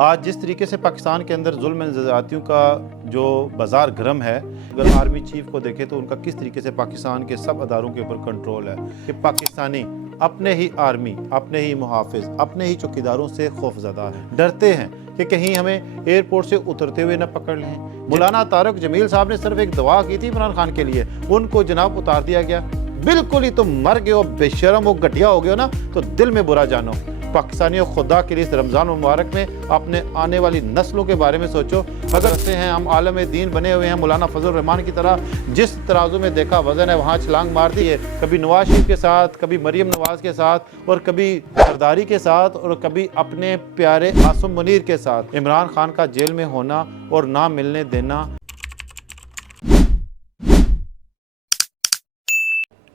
आज जिस तरीके से पाकिस्तान के अंदर जुल्म ज़्यादतियों का जो बाज़ार गर्म है, अगर आर्मी चीफ को देखें तो उनका किस तरीके से पाकिस्तान के सब अदारों के ऊपर कंट्रोल है कि पाकिस्तानी अपने ही आर्मी, अपने ही मुहाफ़िज़, अपने ही चौकीदारों से खौफज़दा हैं, डरते हैं कि कहीं हमें एयरपोर्ट से उतरते हुए न पकड़ लें। मौलाना तारक जमील साहब ने सिर्फ एक दवा की थी इमरान खान के लिए, उनको जनाब उतार दिया गया। बिल्कुल ही तुम मर गए हो, बेशरम हो, घटिया हो गए हो ना, तो दिल में बुरा जानो। पाकिस्तानियों, खुदा के लिए इस रमज़ान मुबारक में अपने आने वाली नस्लों के बारे में सोचो। अगर से हैं हम आलम दीन बने हुए हैं मौलाना फजल रहमान की तरह, जिस तराजू में देखा वज़न है वहाँ छलांग मार दी है, कभी नवाज शरीफ के साथ, कभी मरीम नवाज के साथ, और कभी सरदारी के साथ, और कभी अपने प्यारे आसिम मुनीर के साथ। इमरान खान का जेल में होना और ना मिलने देना।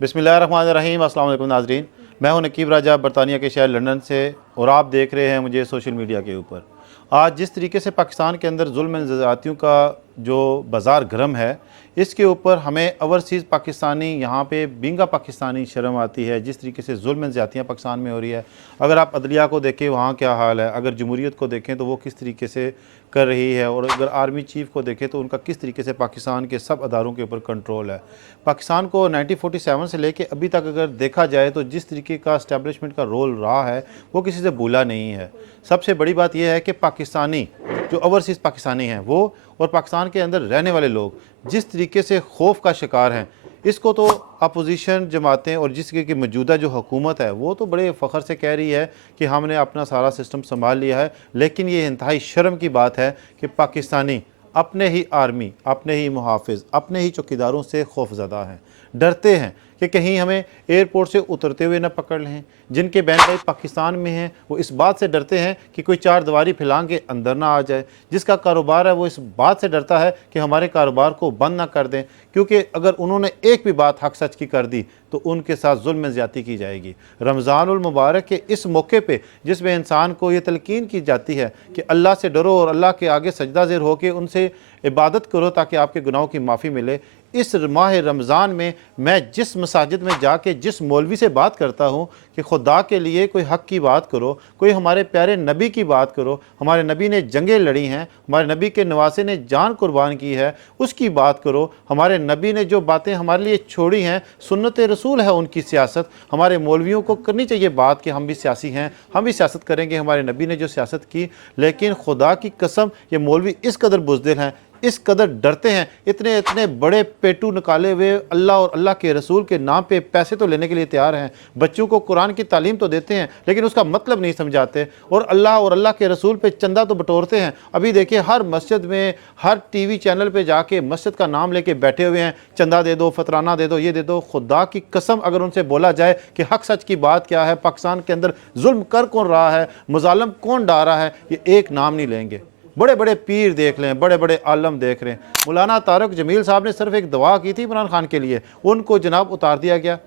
बिस्मिल्लाहिर्रहमानिर्रहीम। अस्सलाम वालेकुम नाज़रीन, मैं हूं नकीब राजा बरतानिया के शहर लंदन से, और आप देख रहे हैं मुझे सोशल मीडिया के ऊपर। आज जिस तरीके से पाकिस्तान के अंदर जुल्म ज़्यादतियों का जो बाज़ार गर्म है, इसके ऊपर हमें ओवरसीज़ पाकिस्तानी, यहाँ पे बींगा पाकिस्तानी शर्म आती है। जिस तरीके से जुल्म ज़्यादतियाँ पाकिस्तान में हो रही है, अगर आप अदलिया को देखें वहाँ क्या हाल है, अगर जमहूरियत को देखें तो वो किस तरीके से कर रही है, और अगर आर्मी चीफ को देखें तो उनका किस तरीके से पाकिस्तान के सब अदारों के ऊपर कंट्रोल है। पाकिस्तान को 1947 से लेके अभी तक अगर देखा जाए तो जिस तरीके का इस्टेब्लिशमेंट का रोल रहा है वो किसी से भूला नहीं है। सबसे बड़ी बात यह है कि पाकिस्तानी जो ओवरसीज़ पाकिस्तानी हैं वो, और पाकिस्तान के अंदर रहने वाले लोग जिस तरीके से खौफ का शिकार हैं, इसको तो अपोजिशन जमातें और जिसके की मौजूदा जो हुकूमत है वो तो बड़े फ़ख्र से कह रही है कि हमने अपना सारा सिस्टम संभाल लिया है। लेकिन ये इंतहाई शर्म की बात है कि पाकिस्तानी अपने ही आर्मी, अपने ही मुहाफ़िज़, अपने ही चौकीदारों से खौफज़दा हैं, डरते हैं कि कहीं हमें एयरपोर्ट से उतरते हुए न पकड़ लें। जिनके बहन भाई पाकिस्तान में हैं वो इस बात से डरते हैं कि कोई चार दीवारी फैलांग के अंदर ना आ जाए। जिसका कारोबार है वो इस बात से डरता है कि हमारे कारोबार को बंद ना कर दें, क्योंकि अगर उन्होंने एक भी बात हक सच की कर दी तो उनके साथ जुल्म ज़्यादती की जाएगी। रमज़ानुल मुबारक के इस मौके पे जिसमें इंसान को ये तलकीन की जाती है कि अल्लाह से डरो और अल्लाह के आगे सजदा ज़ेर होकर उनसे इबादत करो ताकि आपके गुनाहों की माफ़ी मिले, इस माह रमज़ान में मैं जिस मसाजिद में जाके जिस मौलवी से बात करता हूँ कि खुदा के लिए कोई हक़ की बात करो, कोई हमारे प्यारे नबी की बात करो, हमारे नबी ने जंगें लड़ी हैं, हमारे नबी के नवासे ने जान कुर्बान की है, उसकी बात करो। हमारे नबी ने जो बातें हमारे लिए छोड़ी हैं, सुन्नत रसूल है उनकी सियासत। हमारे मौलवियों को करनी चाहिए बात कि हम भी सियासी हैं, हम भी सियासत करेंगे, हमारे नबी ने जो सियासत की। लेकिन खुदा की कसम ये मौलवी इस कदर बुज़दिल हैं, इस कदर डरते हैं, इतने इतने बड़े पेटू निकाले हुए अल्लाह और अल्लाह के रसूल के नाम पे पैसे तो लेने के लिए तैयार हैं, बच्चों को कुरान की तालीम तो देते हैं लेकिन उसका मतलब नहीं समझाते, और अल्लाह के रसूल पे चंदा तो बटोरते हैं। अभी देखिए हर मस्जिद में, हर टीवी चैनल पे जाके मस्जिद का नाम लेके बैठे हुए हैं, चंदा दे दो, फतराना दे दो, ये दे दो। खुदा की कसम अगर उनसे बोला जाए कि हक सच की बात क्या है, पाकिस्तान के अंदर जुल्म कर कौन रहा है, मुजालिम कौन डा रहा है, ये एक नाम नहीं लेंगे। बड़े बड़े पीर देख लें, बड़े बड़े आलम देख रहे हैं। मौलाना तारक जमील साहब ने सिर्फ एक दवा की थी इमरान खान के लिए, उनको जनाब उतार दिया गया,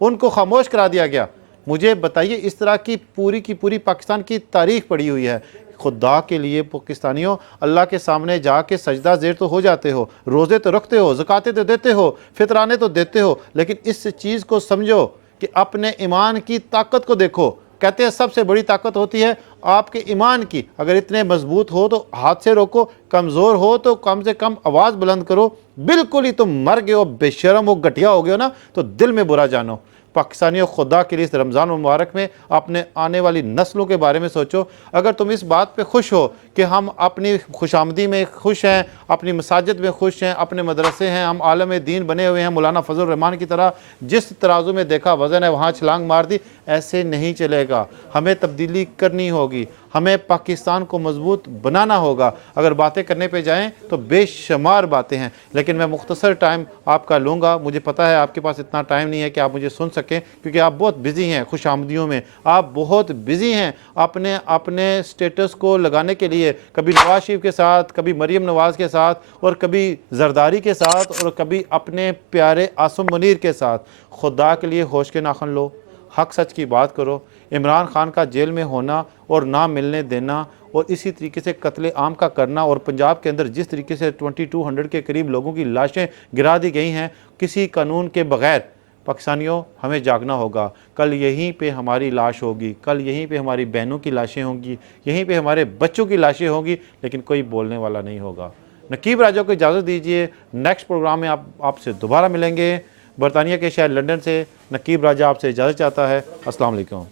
उनको खामोश करा दिया गया। मुझे बताइए, इस तरह की पूरी पाकिस्तान की तारीख पड़ी हुई है। खुदा के लिए पाकिस्तानियों, अल्लाह के सामने जाके सजदा ज़ेर तो हो जाते हो, रोज़े तो रखते हो, ज़कातें तो देते हो, फितराने तो देते हो, लेकिन इस चीज़ को समझो कि अपने ईमान की ताकत को देखो। कहते हैं सबसे बड़ी ताकत होती है आपके ईमान की। अगर इतने मजबूत हो तो हाथ से रोको, कमज़ोर हो तो कम से कम आवाज़ बुलंद करो। बिल्कुल ही तुम मर गए हो, बेशरम हो, घटिया हो गए हो ना, तो दिल में बुरा जानो। पाकिस्तानियों, खुदा के लिए इस रमज़ान मुबारक में अपने आने वाली नस्लों के बारे में सोचो। अगर तुम इस बात पे खुश हो कि हम अपनी खुशामदी में खुश हैं, अपनी मसाजिद में खुश हैं, अपने मदरसे हैं, हम आलम दीन बने हुए हैं मौलाना फजल रहमान की तरह, जिस तराजू में देखा वज़न है वहाँ छलांग मार दी, ऐसे नहीं चलेगा। हमें तब्दीली करनी होगी, हमें पाकिस्तान को मजबूत बनाना होगा। अगर बातें करने पे जाएं तो बेशुमार बातें हैं, लेकिन मैं मुख्तसर टाइम आपका लूँगा। मुझे पता है आपके पास इतना टाइम नहीं है कि आप मुझे सुन सकें, क्योंकि आप बहुत बिज़ी हैं, खुशामदियों में आप बहुत बिज़ी हैं अपने अपने स्टेटस को लगाने के लिए, कभी नवाज शरीफ के साथ, कभी मरीम नवाज़ के साथ, और कभी जरदारी के साथ, और कभी अपने प्यारे आसिम मुनीर के साथ। खुदा के लिए होश के नाखन लो, हक सच की बात करो। इमरान खान का जेल में होना और ना मिलने देना, और इसी तरीके से कत्ले आम का करना, और पंजाब के अंदर जिस तरीके से 2200 के करीब लोगों की लाशें गिरा दी गई हैं किसी कानून के बग़ैर, پاکستانیوں ہمیں جاگنا ہوگا. کل یہیں پہ ہماری لاش ہوگی, کل یہیں پہ ہماری بہنوں کی لاشیں ہوں گی, یہیں پہ ہمارے بچوں کی لاشیں ہوں گی, لیکن کوئی بولنے والا نہیں ہوگا. نقیب راجہ کو اجازت دیجیے, نیکسٹ پروگرام میں آپ سے دوبارہ ملیں گے. برطانیہ کے شہر لنڈن سے نقیب راجہ آپ سے اجازت چاہتا ہے. السلام علیکم.